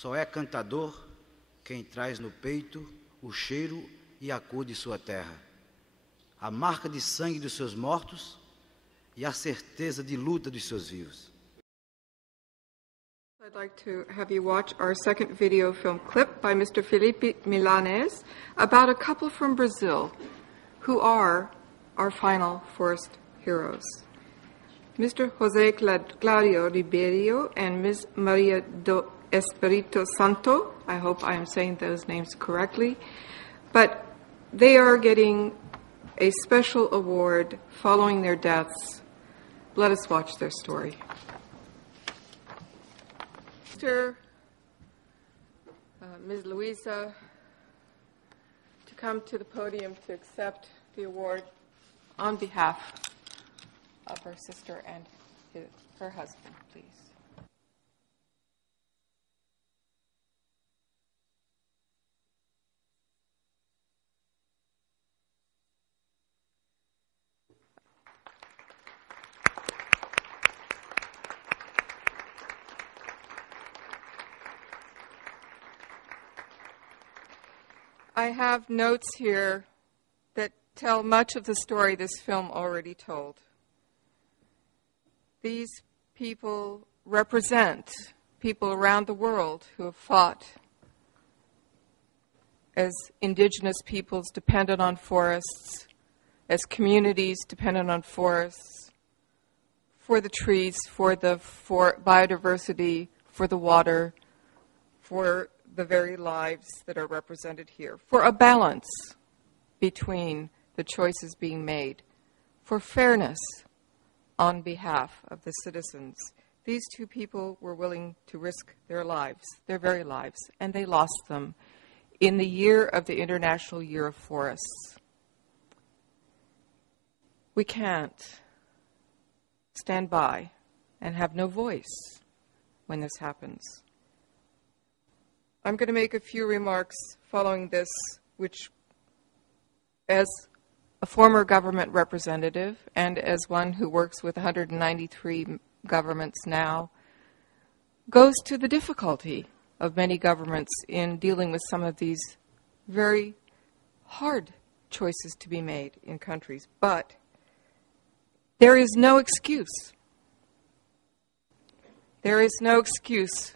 Só é cantador quem traz no peito o cheiro e a cor de sua terra, a marca de sangue dos seus mortos e a certeza de luta dos seus vivos. I'd like to have you watch our second video film clip by Mr. Felipe Milanez about a couple from Brazil who are our final forest heroes. Mr. José Claudio Ribeiro and Ms. Maria do Espírito Santo, I hope I am saying those names correctly, but they are getting a special award following their deaths. Let us watch their story. Ms. Luisa, to come to the podium to accept the award on behalf of her sister and her husband, please. I have notes here that tell much of the story this film already told. These people represent people around the world who have fought as indigenous peoples dependent on forests, as communities dependent on forests, for the trees, for biodiversity, for the water, for the very lives that are represented here, for a balance between the choices being made, for fairness on behalf of the citizens. These two people were willing to risk their lives, their very lives, and they lost them in the year of the International Year of Forests. We can't stand by and have no voice when this happens. I'm going to make a few remarks following this, which, as a former government representative and as one who works with 193 governments now, goes to the difficulty of many governments in dealing with some of these very hard choices to be made in countries. But there is no excuse. There is no excuse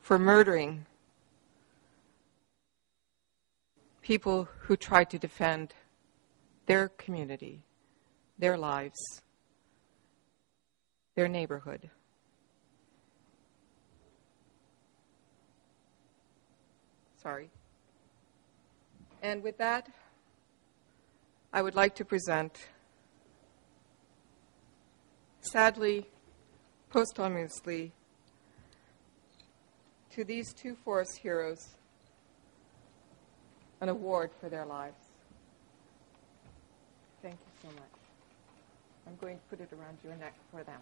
for murdering people who try to defend their community, their lives, their neighborhood. Sorry. And with that, I would like to present, sadly, posthumously, to these two forest heroes, an award for their lives. Thank you so much. I'm going to put it around your neck for them.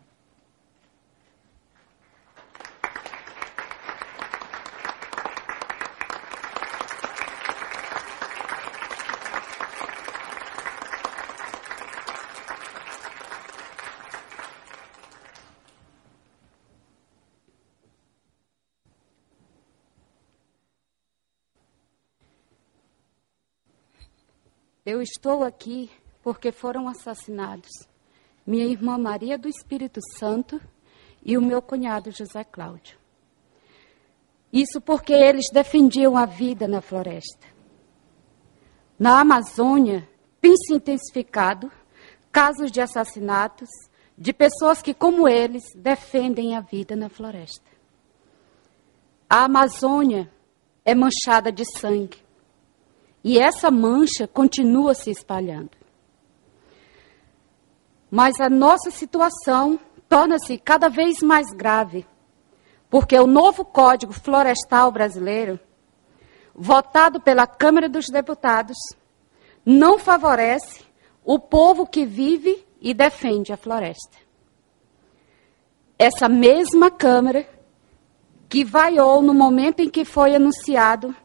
Eu estou aqui porque foram assassinados minha irmã Maria do Espírito Santo e o meu cunhado José Cláudio. Isso porque eles defendiam a vida na floresta. Na Amazônia, tem se intensificado casos de assassinatos de pessoas que, como eles, defendem a vida na floresta. A Amazônia é manchada de sangue. E essa mancha continua se espalhando. Mas a nossa situação torna-se cada vez mais grave, porque o novo Código Florestal Brasileiro, votado pela Câmara dos Deputados, não favorece o povo que vive e defende a floresta. Essa mesma Câmara que vaiou no momento em que foi anunciado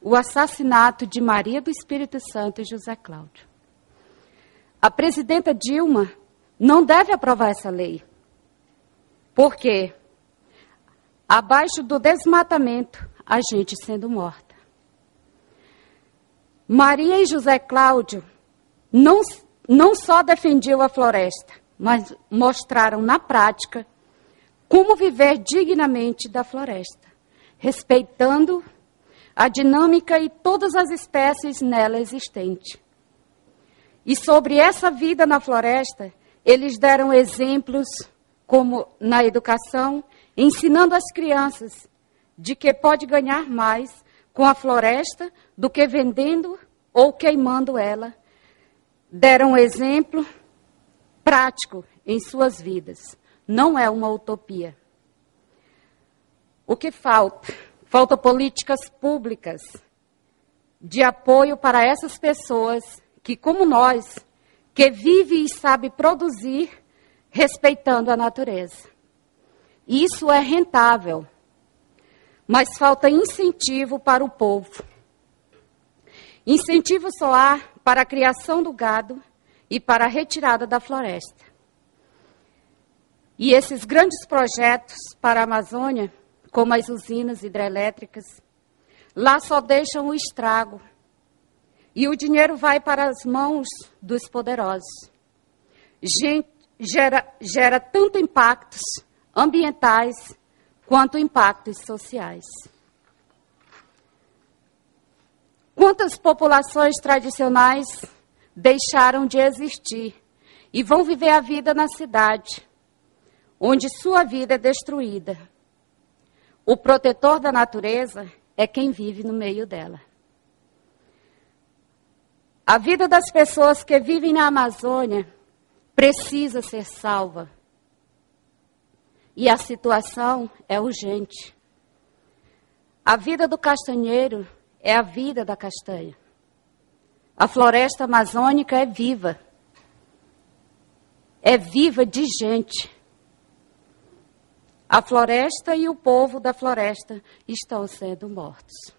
o assassinato de Maria do Espírito Santo e José Cláudio. A presidenta Dilma não deve aprovar essa lei, porque abaixo do desmatamento a gente sendo morta. Maria e José Cláudio não só defendiam a floresta, mas mostraram na prática como viver dignamente da floresta, respeitando a dinâmica e todas as espécies nela existentes. E sobre essa vida na floresta, eles deram exemplos, como na educação, ensinando as crianças de que pode ganhar mais com a floresta do que vendendo ou queimando ela. Deram exemplo prático em suas vidas. Não é uma utopia. O que falta? Falta políticas públicas de apoio para essas pessoas que, como nós, que vive e sabe produzir respeitando a natureza. Isso é rentável, mas falta incentivo para o povo. Incentivo só há para a criação do gado e para a retirada da floresta. E esses grandes projetos para a Amazônia, como as usinas hidrelétricas, lá só deixam o estrago. E o dinheiro vai para as mãos dos poderosos. Gera tanto impactos ambientais quanto impactos sociais. Quantas populações tradicionais deixaram de existir e vão viver a vida na cidade, onde sua vida é destruída? O protetor da natureza é quem vive no meio dela. A vida das pessoas que vivem na Amazônia precisa ser salva. E a situação é urgente. A vida do castanheiro é a vida da castanha. A floresta amazônica é viva. É viva de gente. A floresta e o povo da floresta estão sendo mortos.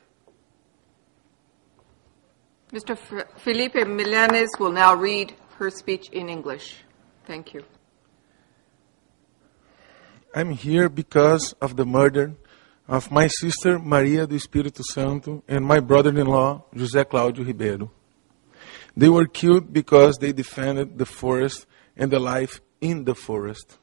Mr. Felipe Milanez will now read her speech in English. Thank you. I'm here because of the murder of my sister Maria do Espírito Santo and my brother-in-law José Cláudio Ribeiro. They were killed because they defended the forest and the life in the forest.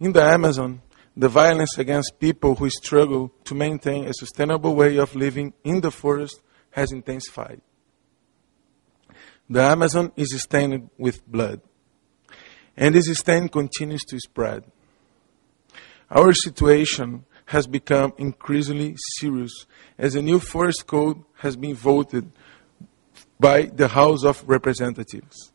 In the Amazon, the violence against people who struggle to maintain a sustainable way of living in the forest has intensified. The Amazon is stained with blood, and this stain continues to spread. Our situation has become increasingly serious as a new forest code has been voted by the House of Representatives,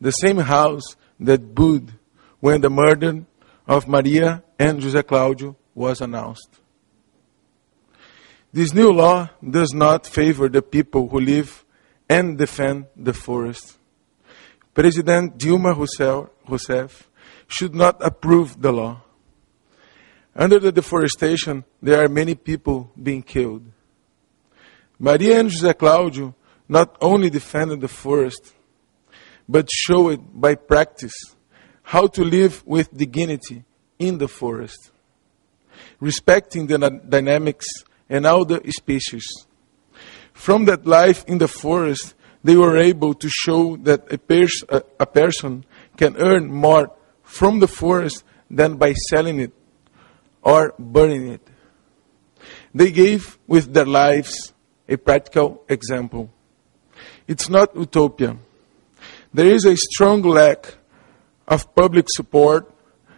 the same house that booed when the murder of Maria and José Cláudio was announced. This new law does not favor the people who live and defend the forest. President Dilma Rousseff should not approve the law. Under the deforestation, there are many people being killed. Maria and José Cláudio not only defended the forest, but showed by practice how to live with dignity in the forest, respecting the dynamics and all the species. From that life in the forest, they were able to show that a person can earn more from the forest than by selling it or burning it. They gave with their lives a practical example. It's not utopia. There is a strong lack of public support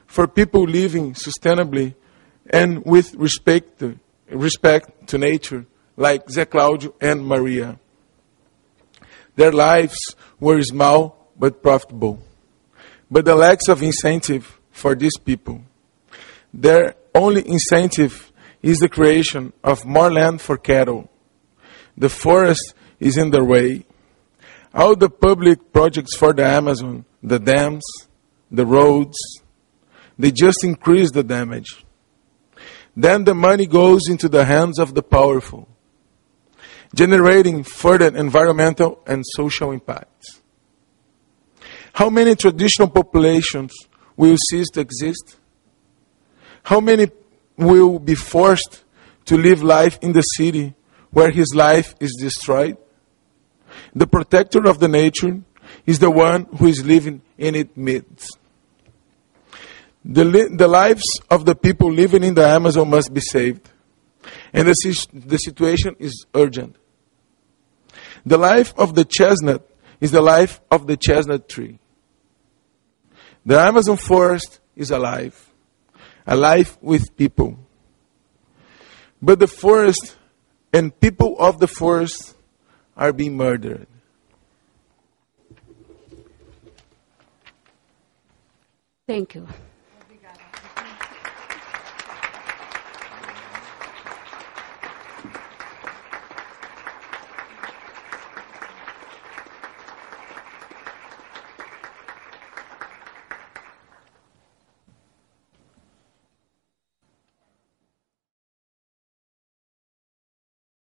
for people living sustainably and with respect to nature, like Zé Cláudio and Maria. Their lives were small but profitable, but the lack of incentive for these people. Their only incentive is the creation of more land for cattle. The forest is in their way. All the public projects for the Amazon, the dams, the roads, they just increase the damage. Then the money goes into the hands of the powerful, generating further environmental and social impacts. How many traditional populations will cease to exist? How many will be forced to live life in the city where his life is destroyed. The protector of the nature is the one who is living in its midst. The lives of the people living in the Amazon must be saved. And the situation is urgent. The life of the chestnut is the life of the chestnut tree. The Amazon forest is alive with people. But the forest and people of the forest are being murdered. Thank you.